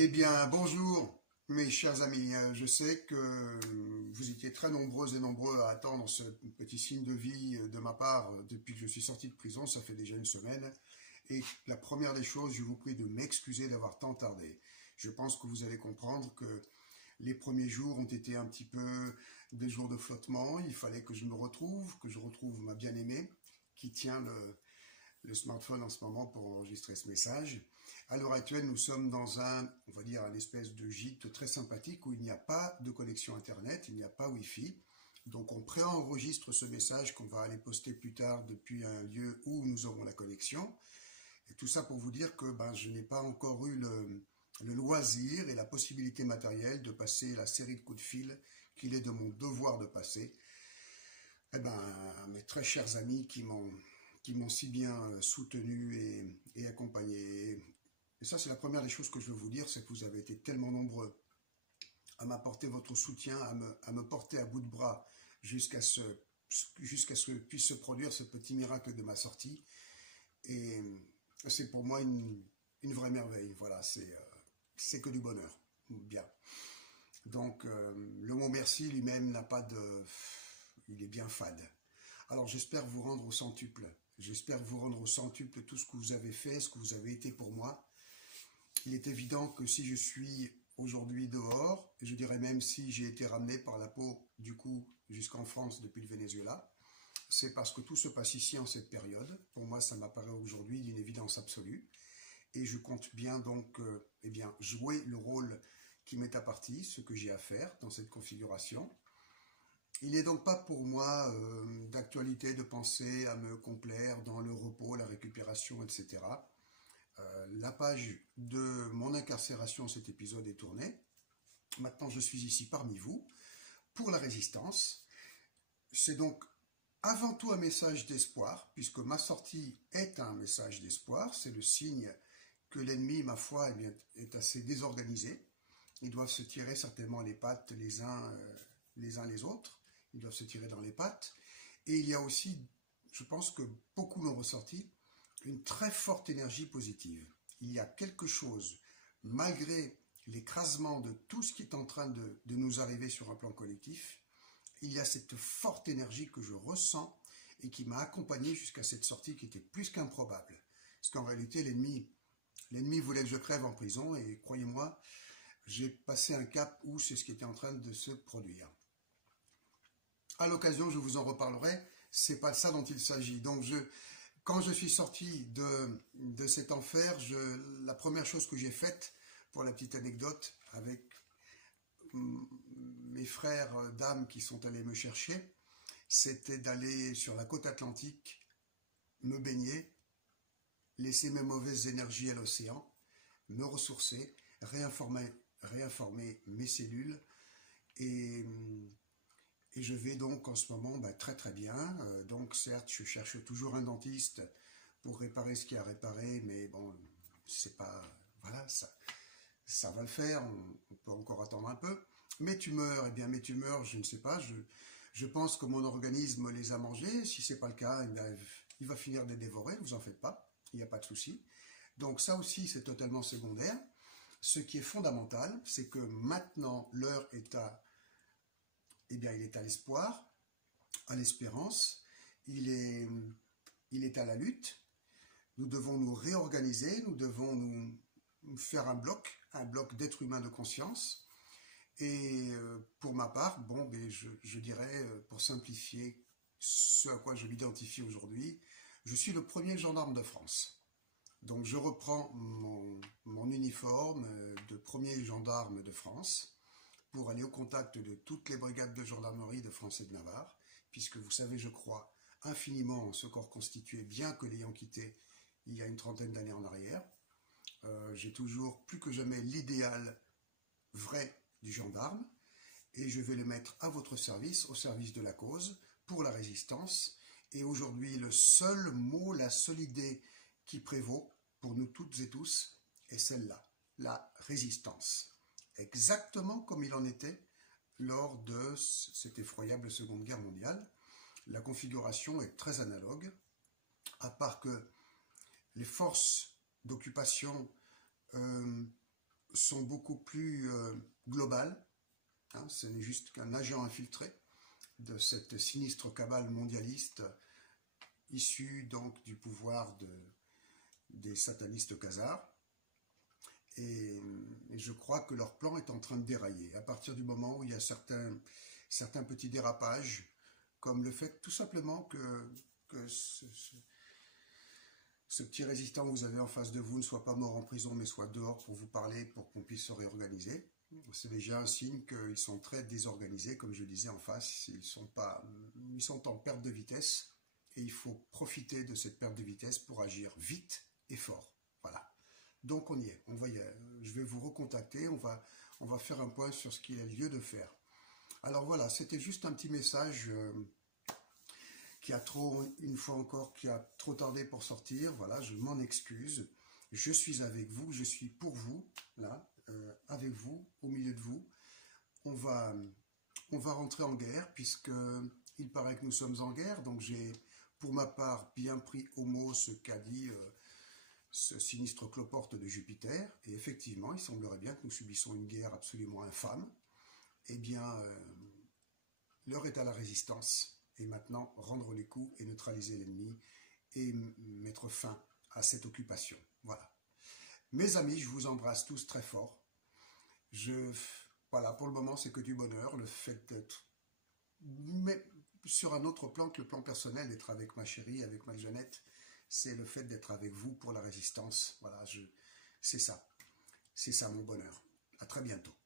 Eh bien, bonjour mes chers amis. Je sais que vous étiez très nombreuses et nombreux à attendre ce petit signe de vie de ma part depuis que je suis sorti de prison. Ça fait déjà une semaine. Et la première des choses, je vous prie de m'excuser d'avoir tant tardé. Je pense que vous allez comprendre que les premiers jours ont été un petit peu des jours de flottement. Il fallait que je me retrouve, que je retrouve ma bien-aimée qui tient le smartphone en ce moment pour enregistrer ce message. À l'heure actuelle, nous sommes dans on va dire, un espèce de gîte très sympathique où il n'y a pas de connexion Internet, il n'y a pas Wi-Fi. Donc on préenregistre ce message qu'on va aller poster plus tard depuis un lieu où nous aurons la connexion. Et tout ça pour vous dire que je n'ai pas encore eu le loisir et la possibilité matérielle de passer la série de coups de fil qu'il est de mon devoir de passer. Mes très chers amis qui m'ont si bien soutenu et accompagné. Et ça, c'est la première des choses que je veux vous dire, c'est que vous avez été tellement nombreux à m'apporter votre soutien, à me porter à bout de bras jusqu'à ce que puisse se produire ce petit miracle de ma sortie. Et c'est pour moi une vraie merveille. Voilà, c'est que du bonheur. Bien. Donc, le mot merci lui-même n'a pas de... Il est bien fade. Alors, j'espère vous rendre au centuple. J'espère vous rendre au centuple tout ce que vous avez fait, ce que vous avez été pour moi. Il est évident que si je suis aujourd'hui dehors, et je dirais même si j'ai été ramené par la peau du cou jusqu'en France depuis le Venezuela, c'est parce que tout se passe ici en cette période. Pour moi, ça m'apparaît aujourd'hui d'une évidence absolue. Et je compte bien donc jouer le rôle qui m'est apparti, ce que j'ai à faire dans cette configuration. Il n'est donc pas pour moi d'actualité de penser à me complaire dans le repos, la récupération, etc. La page de mon incarcération, cet épisode est tournée. Maintenant, je suis ici parmi vous pour la résistance. C'est donc avant tout un message d'espoir, puisque ma sortie est un message d'espoir. C'est le signe que l'ennemi, ma foi, est assez désorganisé. Ils doivent se tirer certainement les pattes les uns les autres. Ils doivent se tirer dans les pattes. Et il y a aussi, je pense que beaucoup l'ont ressorti, une très forte énergie positive. Il y a quelque chose, malgré l'écrasement de tout ce qui est en train de nous arriver sur un plan collectif, il y a cette forte énergie que je ressens et qui m'a accompagné jusqu'à cette sortie qui était plus qu'improbable. Parce qu'en réalité, l'ennemi voulait que je crève en prison et croyez-moi, j'ai passé un cap où c'est ce qui était en train de se produire. À l'occasion, je vous en reparlerai, c'est pas de ça dont il s'agit. Donc quand je suis sorti de cet enfer, la première chose que j'ai faite, pour la petite anecdote, avec mes frères dames qui sont allés me chercher, c'était d'aller sur la côte atlantique, me baigner, laisser mes mauvaises énergies à l'océan, me ressourcer, réinformer mes cellules et je vais donc en ce moment très très bien. Donc certes, je cherche toujours un dentiste pour réparer ce qu'il y a à réparer, mais bon, c'est pas... Voilà, ça va le faire, on peut encore attendre un peu. Mes tumeurs, mes tumeurs, je ne sais pas, je pense que mon organisme les a mangées. Si ce n'est pas le cas, il va finir de les dévorer, ne vous en faites pas, il n'y a pas de souci. Donc ça aussi, c'est totalement secondaire. Ce qui est fondamental, c'est que maintenant, l'heure est il est à l'espoir, à l'espérance, il est à la lutte. Nous devons nous réorganiser, nous devons nous faire un bloc d'êtres humains de conscience. Et pour ma part, je dirais, pour simplifier ce à quoi je m'identifie aujourd'hui, je suis le premier gendarme de France. Donc je reprends mon uniforme de premier gendarme de France pour aller au contact de toutes les brigades de gendarmerie de France et de Navarre, puisque vous savez, je crois infiniment en ce corps constitué, bien que l'ayant quitté il y a une trentaine d'années en arrière. J'ai toujours plus que jamais l'idéal vrai du gendarme, et je vais le mettre à votre service, au service de la cause, pour la résistance. Et aujourd'hui, le seul mot, la seule idée qui prévaut pour nous toutes et tous est celle-là, la résistance. Exactement comme il en était lors de cette effroyable Seconde Guerre mondiale. La configuration est très analogue, à part que les forces d'occupation sont beaucoup plus globales. Hein, ce n'est juste qu'un agent infiltré de cette sinistre cabale mondialiste issue donc du pouvoir des satanistes khazars. Et je crois que leur plan est en train de dérailler. À partir du moment où il y a certains petits dérapages, comme le fait tout simplement que ce petit résistant que vous avez en face de vous ne soit pas mort en prison, mais soit dehors pour vous parler, pour qu'on puisse se réorganiser. C'est déjà un signe qu'ils sont très désorganisés, comme je disais en face. Ils sont en perte de vitesse, et il faut profiter de cette perte de vitesse pour agir vite et fort. Voilà. Donc on y est. Je vais vous recontacter. On va faire un point sur ce qu'il y a lieu de faire. Alors voilà, c'était juste un petit message une fois encore, qui a trop tardé pour sortir. Voilà, je m'en excuse. Je suis avec vous, je suis pour vous, là, avec vous, au milieu de vous. On va rentrer en guerre, puisque il paraît que nous sommes en guerre. Donc j'ai, pour ma part, bien pris au mot ce qu'a dit ce sinistre cloporte de Jupiter. Et effectivement, il semblerait bien que nous subissons une guerre absolument infâme. Eh bien, l'heure est à la résistance. Et maintenant, rendre les coups et neutraliser l'ennemi et mettre fin à cette occupation. Voilà. Mes amis, je vous embrasse tous très fort. Voilà, pour le moment, c'est que du bonheur. Le fait d'être... Mais sur un autre plan que le plan personnel, d'être avec ma chérie, avec ma Jeannette, c'est le fait d'être avec vous pour la résistance. Voilà, c'est ça. C'est ça mon bonheur. À très bientôt.